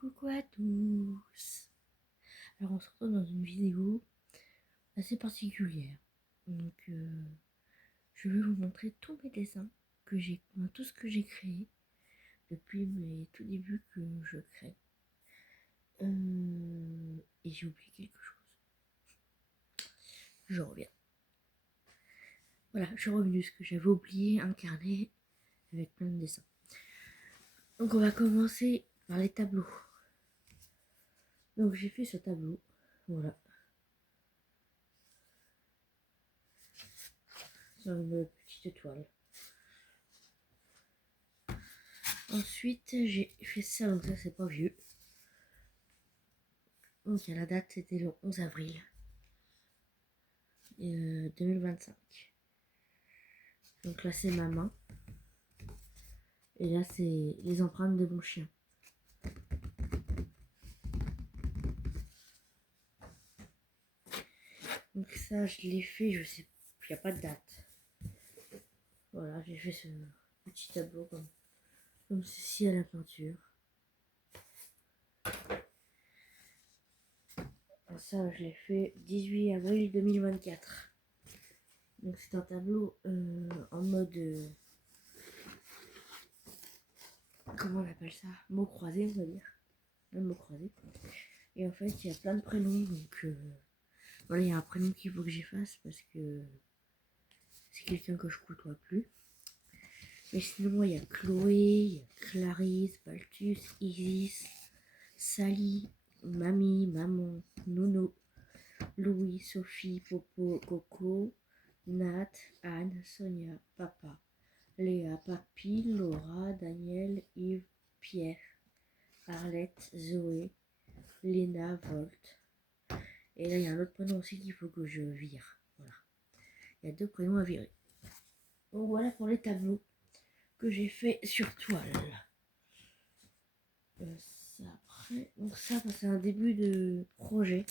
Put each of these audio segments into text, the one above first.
Coucou à tous. Alors on se retrouve dans une vidéo assez particulière. Donc je vais vous montrer tous mes dessins que j'ai, tout ce que j'ai créé depuis mes tout débuts que je crée. Et j'ai oublié quelque chose. Je reviens. Voilà, je suis revenue ce que j'avais oublié, un carnet avec plein de dessins. Donc on va commencer par les tableaux. Donc j'ai fait ce tableau, voilà. Sur une petite toile. Ensuite, j'ai fait ça, donc ça c'est pas vieux. Donc la date c'était le 11 avril 2025. Donc là c'est ma main. Et là c'est les empreintes de mon chien. Donc ça je l'ai fait, je sais, il n'y a pas de date. Voilà, j'ai fait ce petit tableau comme ceci à la peinture. Ça je l'ai fait 18 avril 2024. Donc c'est un tableau en mode... comment on appelle ça? Mots croisés, on va dire. Un mot croisé. Et en fait, il y a plein de prénoms. Donc voilà, il y a un prénom qu'il faut que j'y fasse parce que c'est quelqu'un que je côtoie plus. Mais sinon, il y a Chloé, il y a Clarisse, Balthus, Isis, Sally, Mamie, Maman, Nono, Louis, Sophie, Popo, Coco, Nat, Anne, Sonia, Papa, Léa, Papy, Laura, Daniel, Yves, Pierre, Arlette, Zoé, Léna, Volt. Et là, il y a un autre prénom aussi qu'il faut que je vire. Voilà. Il y a 2 prénoms à virer. Donc voilà pour les tableaux que j'ai fait sur toile. Ça après, donc ça c'est un début de projet.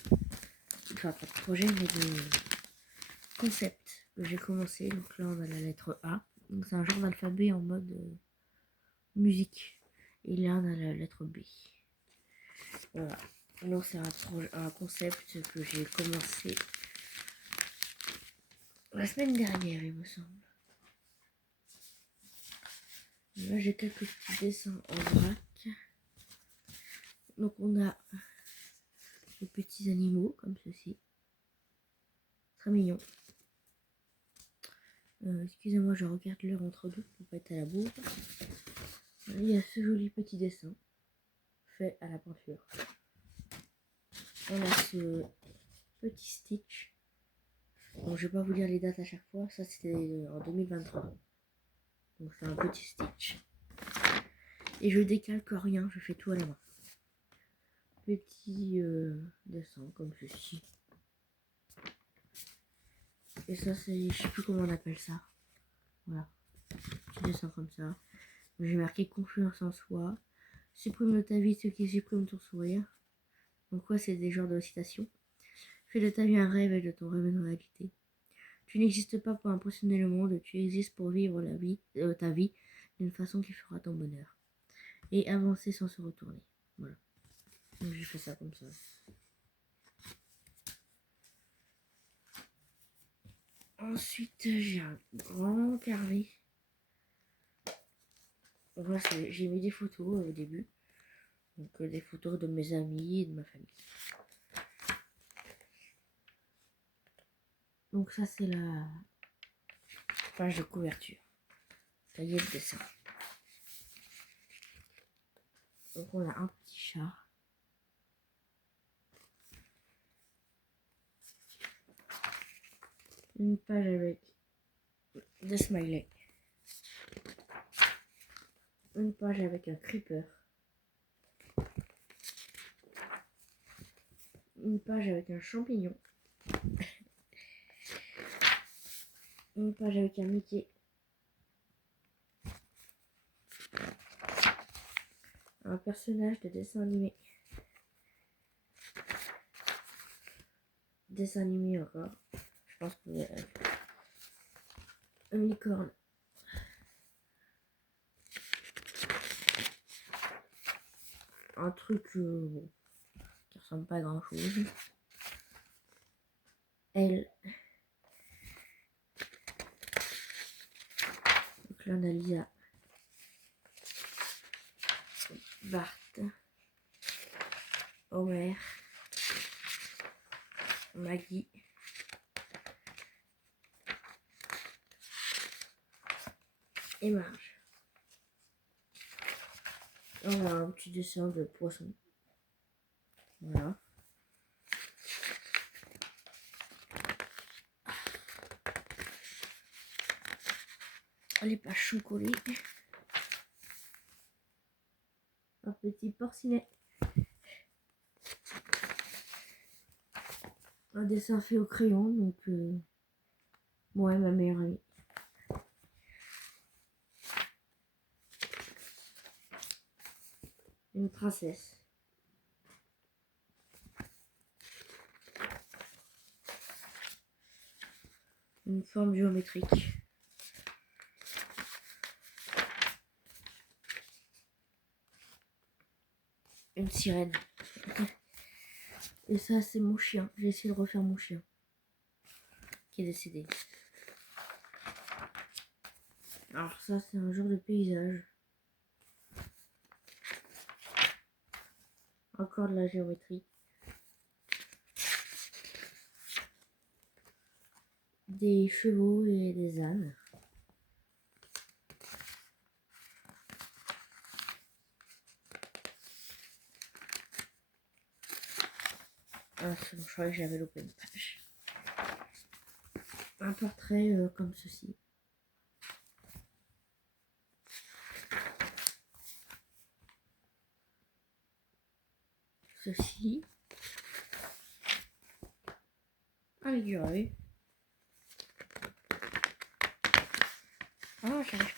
Enfin pas de projet mais de concept que j'ai commencé. Donc là on a la lettre A. Donc c'est un genre d'alphabet en mode musique. Et là on a la lettre B. Voilà. Donc c'est un concept que j'ai commencé la semaine dernière il me semble. Là j'ai quelques petits dessins en vrac. Donc on a des petits animaux comme ceci. Très mignon. Excusez-moi, je regarde l'heure entre deux pour pas être à la bourre. Il y a ce joli petit dessin fait à la peinture. On a ce petit stitch. Bon, je vais pas vous lire les dates à chaque fois. Ça c'était en 2023. Donc c'est un petit stitch. Et je décalque rien, je fais tout à la main. Petit dessin comme ceci. Et ça c'est, je sais plus comment on appelle ça. Voilà. Petit dessin comme ça. J'ai marqué confiance en soi. Supprime de ta vie ce qui supprime ton sourire. Donc quoi, c'est des genres de citations. Fais de ta vie un rêve et de ton rêve une réalité. Tu n'existes pas pour impressionner le monde, tu existes pour vivre ta vie d'une façon qui fera ton bonheur. Et avancer sans se retourner. Voilà. Donc j'ai fait ça comme ça. Ensuite, j'ai un grand carnet. Voilà, j'ai mis des photos au début. Donc des photos de mes amis et de ma famille. Donc ça c'est la page de couverture. Taillé de dessin. Donc on a un petit chat. Une page avec des smileys. Une page avec un creeper. Une page avec un champignon. Une page avec un Mickey. Un personnage de dessin animé. Dessin animé encore. Je pense que une licorne. un truc bon, qui ressemble pas à grand chose. Elle. Donc là on a Lisa, Bart, Homer, Maggie, et Marge. On a un petit dessin de poisson. Voilà. Les pages chocolées. Un petit porcinet. Un dessin fait au crayon, donc moi et ma meilleure amie. Une princesse. Une forme géométrique. Une sirène. Et ça, c'est mon chien. J'ai essayé de refaire mon chien. Qui est décédé. Alors ça, c'est un genre de paysage. Encore de la géométrie. Des chevaux et des ânes. Ah, c'est bon, je croyais que j'avais loupé une page. Un portrait comme ceci. Ceci. Un écureuil. Ah, j'arrive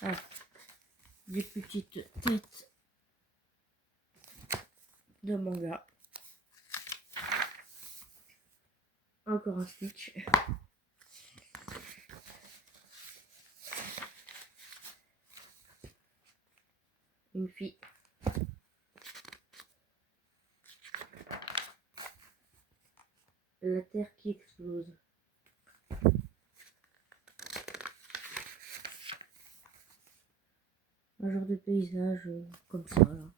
pas à... Ah. Des petites têtes de manga. Encore un Stitch. Une fille. La terre qui explose. Un genre de paysage comme ça là.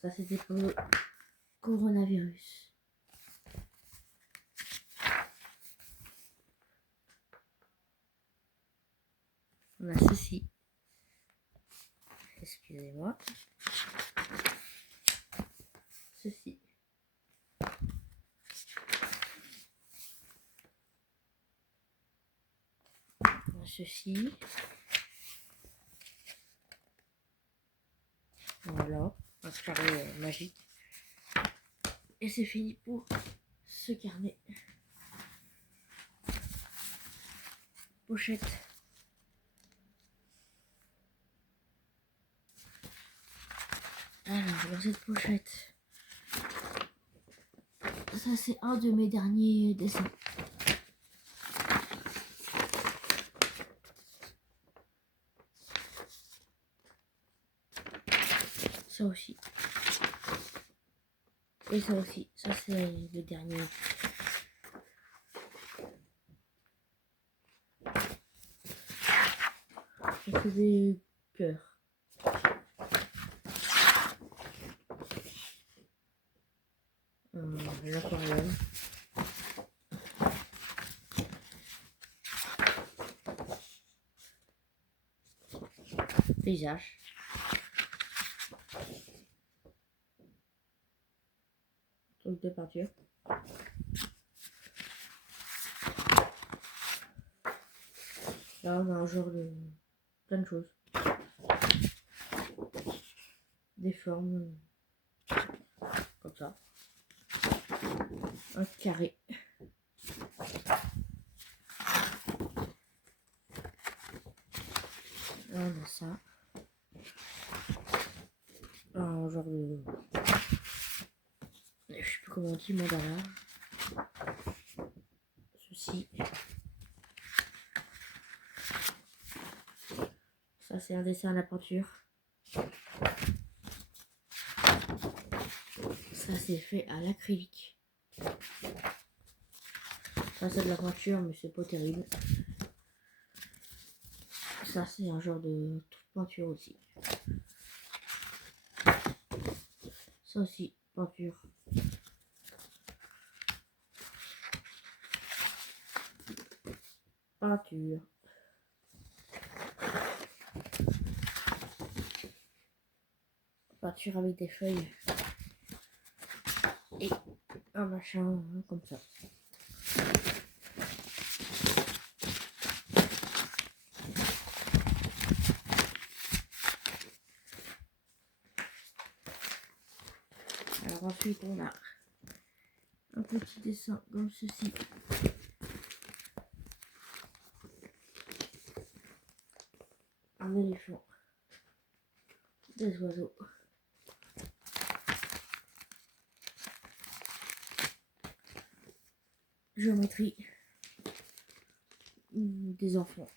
Ça c'était pour le coronavirus. On a ceci. Excusez-moi. Ceci. On a ceci. Voilà. Un carré magique. Et c'est fini pour ce carnet. Pochette. Alors, dans cette pochette, ça c'est un de mes derniers dessins. Ça aussi. Et ça aussi. Ça c'est le dernier. Ça c'est des cœurs. L'aquarium. Paysage. Truc de peinture. Là on a un genre de plein de choses. Des formes comme ça. Un carré. Là on a ça. Un genre de... Je sais plus comment on dit, mandala. Ceci. c'est un dessin à la peinture. Ça, c'est fait à l'acrylique. Ça, c'est de la peinture, mais c'est pas terrible. Ça, c'est un genre de peinture aussi. Ça aussi, peinture. Peinture. Peinture avec des feuilles. Et un machin comme ça. Alors ensuite, on a un petit dessin comme ceci. Un éléphant. Des oiseaux. Géométrie. Des enfants.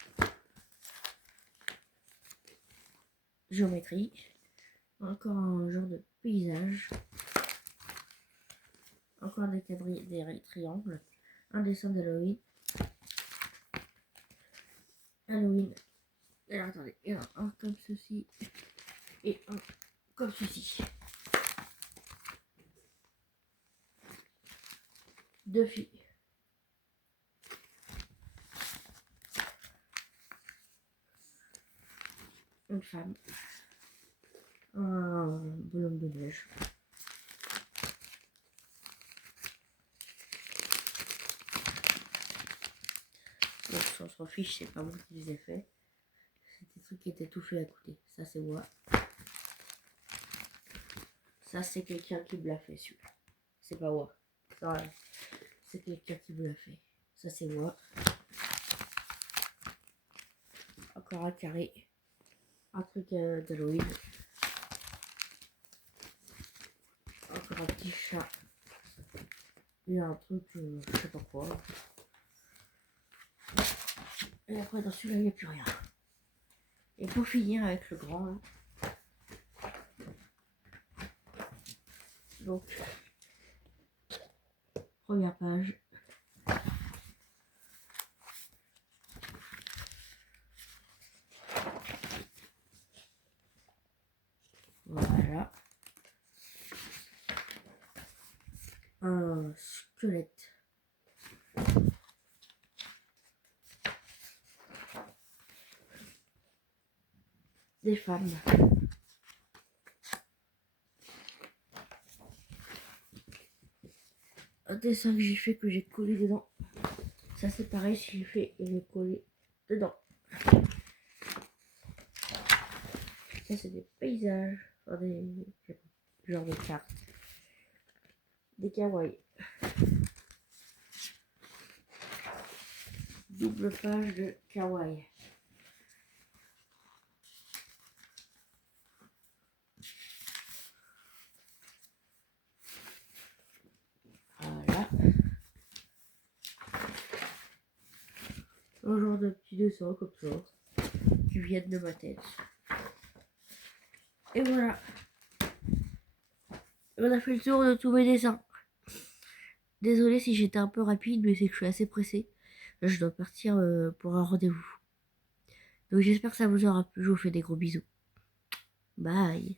Géométrie. Encore un genre de paysage. Encore des triangles. Un dessin d'Halloween. Halloween. Alors attendez, il y en a un comme ceci. Et un comme ceci. Deux filles. Une femme. Un bonhomme de neige. Donc on s'en fiche, c'est pas moi qui les ai fait. C'est des trucs qui étaient tout faits à côté. Ça c'est moi. Ça c'est quelqu'un qui me l'a fait celui-là. C'est pas moi. C'est quelqu'un qui me l'a fait. Ça c'est moi. Encore un carré. Un truc d'Halloween. Encore un petit chat. Et un truc, je sais pas quoi. Et après dans celui-là il n'y a plus rien. Et pour finir avec le grand là. Donc, première page. Voilà. Un squelette. Des femmes. Un dessin que j'ai fait, que j'ai collé dedans. Ça c'est pareil, si j'ai fait et j'ai collé dedans. Ça c'est des paysages. Enfin, des genre de cartes. Des kawaii. Double page de kawaii. Voilà. Un genre de petit dessin comme ça. Qui viennent de ma tête. Et voilà. On a fait le tour de tous mes dessins. Désolée si j'étais un peu rapide, mais c'est que je suis assez pressée. Je dois partir pour un rendez-vous. Donc j'espère que ça vous aura plu. Je vous fais des gros bisous. Bye.